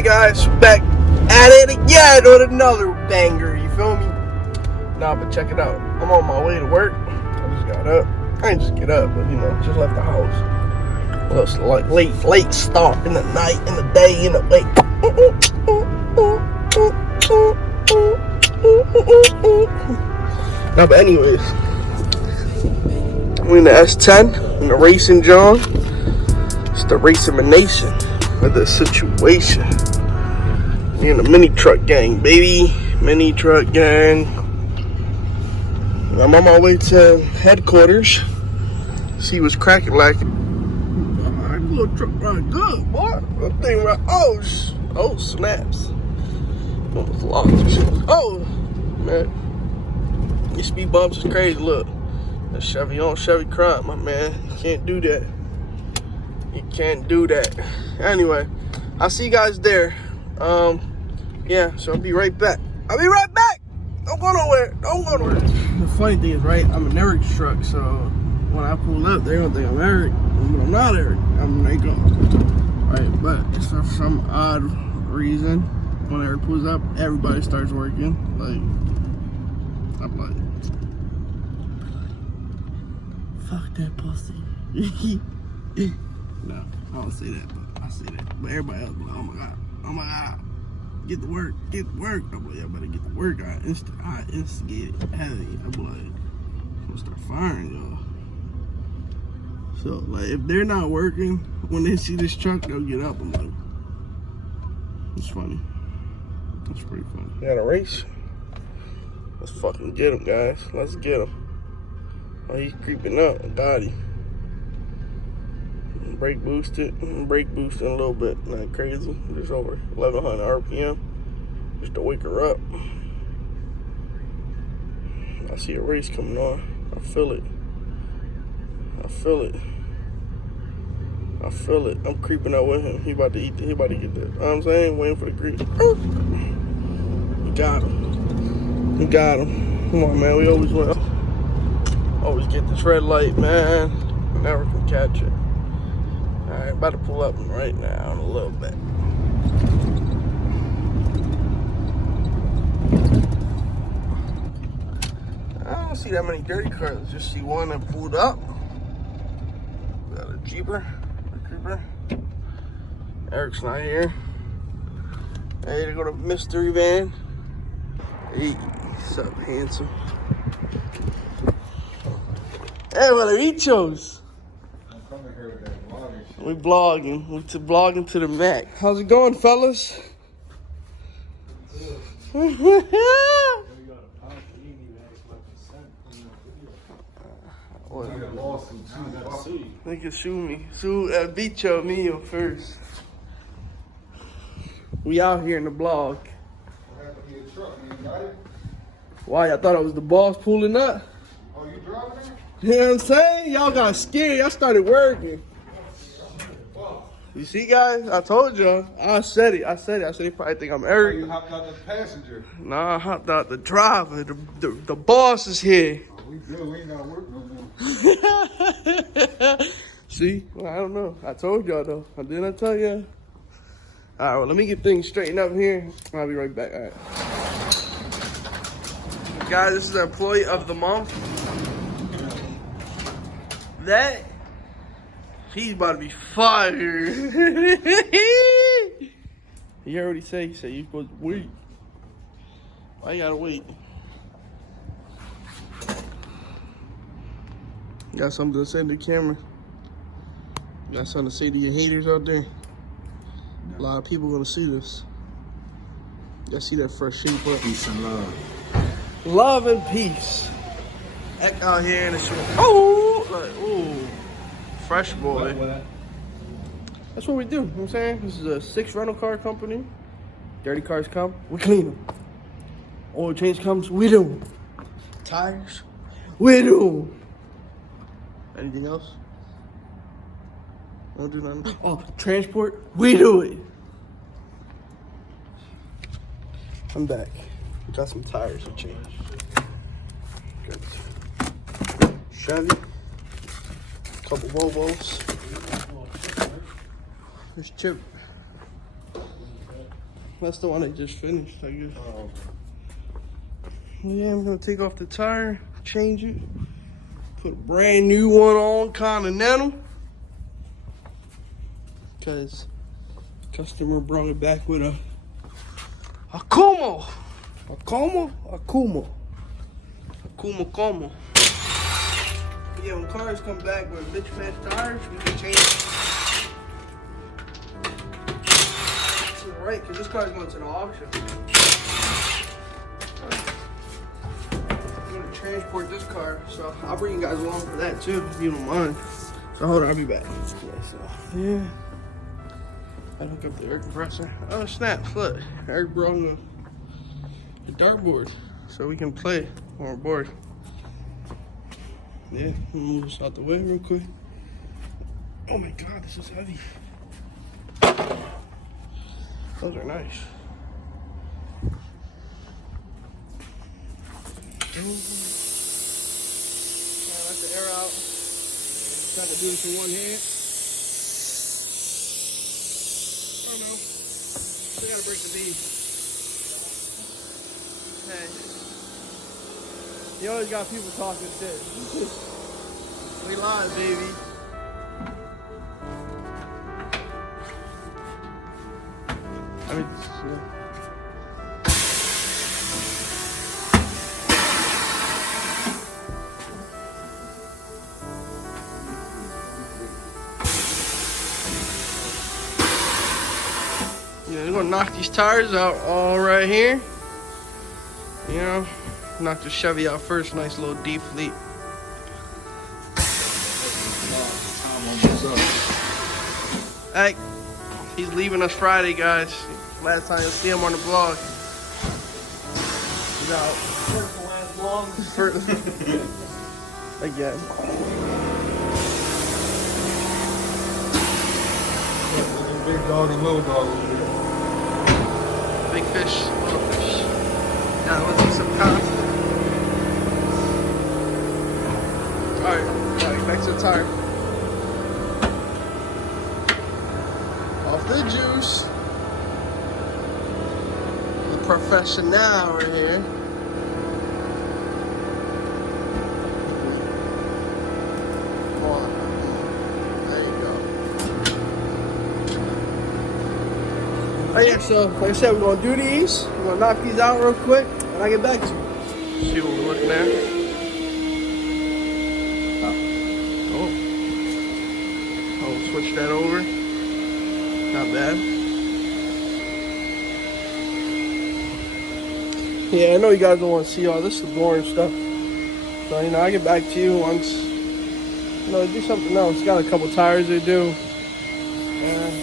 Hey guys, back at it again with another banger, you feel me? Nah, but check it out. I'm on my way to work. I just got up. I ain't just get up, but you know, just left the house. A little like late start in the night, in the day, in the late. Nah, but anyways, we're in the S10, in the racing John. It's the racing nation of the situation. We're in the mini truck gang, baby. Mini truck gang. I'm on my way to headquarters. See what's cracking like. That little truck run good, boy. That thing right. Oh, snaps. Almost lost the shit. Oh, man. These speed bumps is crazy. Look. The Chevy on Chevy crime, my man. You can't do that. You can't do that. Anyway, I'll see you guys there. Yeah, so I'll be right back. Don't go nowhere. The funny thing is, right, I'm an Eric's truck, so when I pull up, they don't think I'm Eric, but I'm not Eric. I'm Nico. Right, but for some odd reason, when Eric pulls up, everybody starts working. Like, I'm like, fuck that pussy. No, I don't say that, but I say that. But everybody else be like, oh my god. Get to work. I'm like, y'all better get to work. I instigate it heavy. I'm like, I'm gonna start firing y'all. So, like, if they're not working, when they see this truck, they'll get up. I'm like, it's funny. It's pretty funny. We got a race. Let's fucking get him, guys. Let's get him. Oh, he's creeping up. I got him. Brake boosted a little bit, not crazy. Just over 1100 RPM, just to wake her up. I see a race coming on. I feel it. I'm creeping up with him. He about to get this. You know what I'm saying? Waiting for the green. We got him. Come on, man. We always win. Always get this red light, man. Never can catch it. Alright, about to pull up right now in a little bit. I don't see that many dirty cars. Just see one that pulled up. Got a Jeeper. Eric's not here. Hey, to go to mystery van. Hey, what's up, handsome? Hey, Valerichos. We blogging. We're blogging to the max. How's it going, fellas? They can sue me. Sue El Bicho Mio first. We out here in the blog. Why? I thought I was the boss pulling up. Oh, you driving it? You know what I'm saying? Y'all got scared. Y'all started working. You see, guys? I told y'all. I said it. They probably think I'm Eric. You hopped out the passenger. Nah, I hopped out the driver. The boss is here. Oh, we good. We ain't got to work no more. See? Well, I don't know. I told y'all, though. Didn't I tell you? All right, well, let me get things straightened up here. I'll be right back. All right. Guys, this is the employee of the month. He's about to be fired. He already said, you're supposed to wait. Why you gotta wait? You got something to say to the camera? You got something to say to your haters out there? No. A lot of people gonna see this. Y'all see that fresh shape up? Peace and love. Love and peace. Heck out here in the show. Oh, like, ooh. Fresh boy. What? That's what we do. You know what I'm saying? This is a 6 rental car company. Dirty cars come, we clean them. Oil change comes, we do them. Tires, we do them. Anything else? Don't do nothing. Oh, transport, we do it. I'm back. Got some tires to change. Good. Chevy. Couple Volvos. There's Chip. That's the one I just finished, I guess. Oh, Yeah, I'm gonna take off the tire, change it, put a brand new one on, Continental. Cause customer brought it back with a Akuma. Yeah, when cars come back with bitch fast tires, we can change it. It's alright, cause this car's going to the auction. I'm gonna transport this car, so I'll bring you guys along for that too, if you don't mind. So hold on, I'll be back. Yeah. I hook up the air compressor. Oh snap! Look, Eric brought the dartboard, so we can play on our board. Yeah, move this out the way real quick. Oh my god, this is heavy. Those are nice. Let the air out. Try to do this in one hand. I don't know. We gotta break the bead. Hey. You always got people talking shit. We live, baby. I mean, yeah, we're gonna knock these tires out all right here. You know, knock the Chevy out first. Nice little deflate. Hey, he's leaving us Friday, guys. Last time you'll see him on the vlog. He's out. Again. big dog and little dog over here. Big fish, little fish. Now let's see some content. Alright, back to the tire. Off the juice. The professional right here. Oh yeah, so like I said, we're gonna do these. We're gonna knock these out real quick, and I get back to you. See what we're looking at. Oh, switch that over. Not bad. Yeah, I know you guys don't want to see all this is boring stuff. So you know, I get back to you once. You know, do something else. Got a couple tires to do.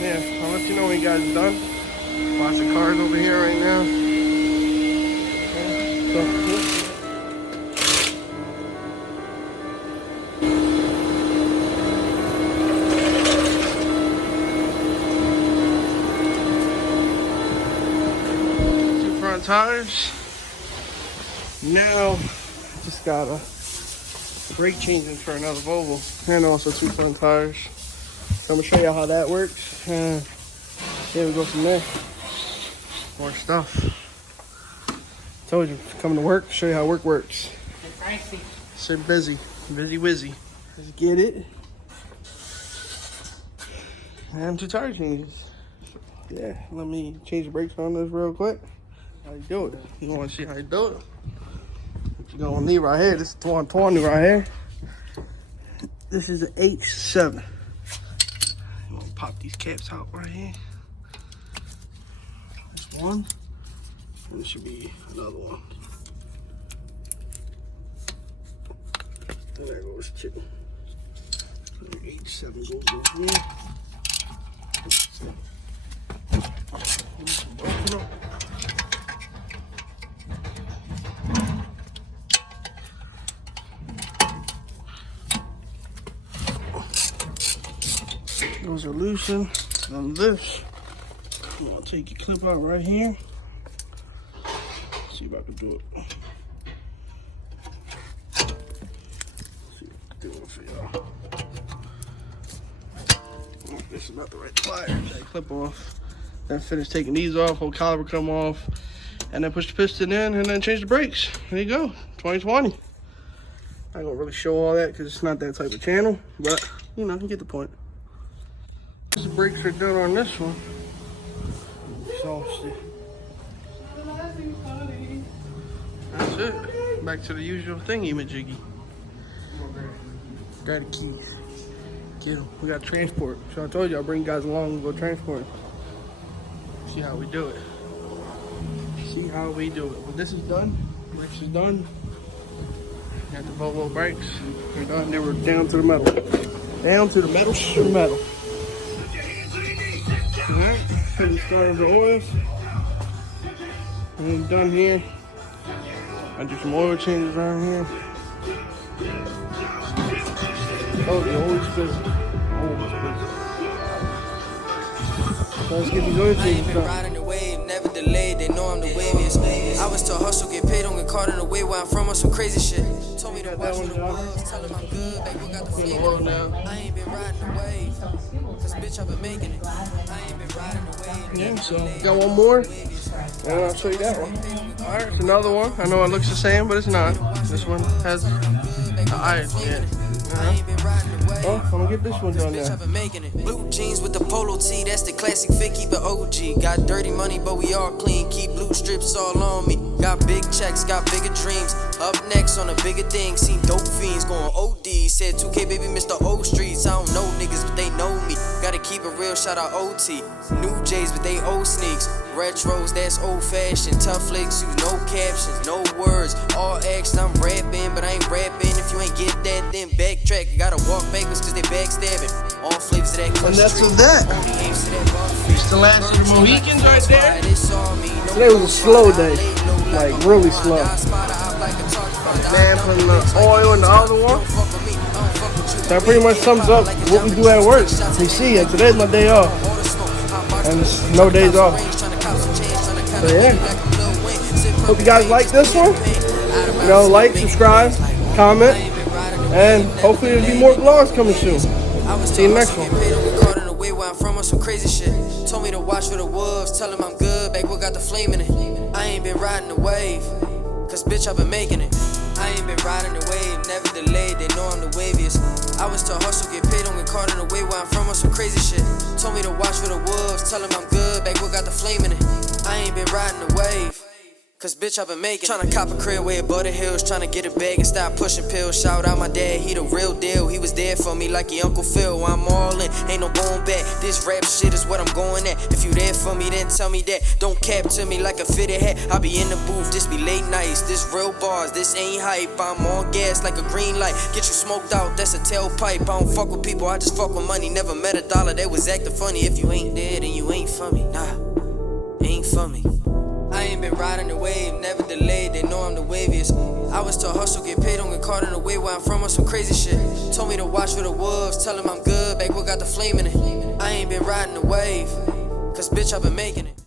Yeah, I'll let you know when you guys are done. Lots of cars over here right now. Two front tires. Now, just got a brake changing for another Volvo, and also two front tires. So I'm gonna show you how that works. Yeah, we go from there. More stuff. Told you, coming to work, show you how work works. Stay busy, busy wizzy. Let's get it. And two tire changes. Yeah, let me change the brakes on this real quick. How you do it? You want to see how you do it? What you're gonna need right here? This is 2020 right here. This is an H7. You want to pop these caps out right here. One, and this should be another one. And there goes two. So H7 goes in here. Open up. Those are loosened. And this. I'm gonna take your clip out right here. See if I can do it. See if I can do it for y'all. This is not the right pliers. That clip off. Then finish taking these off, whole caliper come off, and then push the piston in, and then change the brakes. There you go, 2020. I ain't gonna really show all that because it's not that type of channel, but you know, you get the point. The brakes are done on this one. So that's it. Back to the usual thingy majiggy. Got the keys. Get them. We got transport. So I told you I'll bring you guys along and go transport. See how we do it. See how we do it. When this is done, brakes is done. Got the Volvo brakes. We're done. Then we're down to the metal. Down to the metal. To the metal. Alright. Put the starters the oils. And we're done here. I do some oil changes around here. Oh, the always busy. Always busy. So let's get these oil changes done. Never delayed, they know I'm the waviest. I was to hustle, get paid, don't get caught in the way where I'm from on some crazy shit. Told me to watch for the wolves, tell them I'm good, back we got the flavor. I ain't been riding the wave, cause bitch I've been making it. I ain't been riding the wave. Yeah, so got one more, and I'll show you that one. Alright, it's another one. I know it looks the same, but it's not. This one has the eyes. Yeah. Oh, I'm gonna get this one done now. Blue jeans with the polo tee, that's the classic fit, keep it OG. Got dirty money, but we all clean, keep blue strips all on me. Got big checks, got bigger dreams. Up next on a bigger thing, seen dope fiends going OD. Said 2K baby, Mr. O Streets. I don't know niggas, but they know me. Gotta keep it real, shout out OT. New J's, but they old sneaks. Retros, that's old fashioned. Tough flicks, use no captions, no words. All action, I'm rapping, but I ain't rapping. If you ain't get that, then backtrack. Gotta walk backwards cause they backstabbing. All flavors of that And that's with that. It's the last of the Mohicans right there. Today was a slow day. Like really slow. Man, putting the oil in the other one. That pretty much sums up what we do at work. You see, today's my day off. And it's no days off. So yeah. Hope you guys like this one. You know, like, subscribe, comment, and hopefully there'll be more vlogs coming soon. See you next one. Some crazy shit. Told me to watch for the wolves, tell them I'm good, back we got the flame in it. I ain't been riding the wave, cause bitch I've been making it. I ain't been riding the wave, never delayed, they know I'm the waviest. I was to hustle, get paid, don't get caught in the way where I'm from on some crazy shit. Told me to watch for the wolves, tell them I'm good, back we got the flame in it. I ain't been riding the wave, cause bitch I've been making Tryna cop a crib way above the hills, tryna get a bag and stop pushing pills. Shout out my dad, he the real deal. He was there for me like your Uncle Phil. I'm all in, ain't no going back. This rap shit is what I'm going at. If you there for me, then tell me that. Don't cap to me like a fitted hat. I be in the booth, this be late nights. This real bars, this ain't hype. I'm on gas like a green light. Get you smoked out, that's a tailpipe. I don't fuck with people, I just fuck with money. Never met a dollar that was acting funny. If you ain't there, then you ain't for me. Nah, ain't for me. I ain't been riding the wave, never delayed, they know I'm the waviest. I was to hustle, get paid, don't get caught in the way where I'm from on some crazy shit. Told me to watch for the wolves, tell them I'm good, back we got the flame in it. I ain't been riding the wave, cause bitch I've been making it.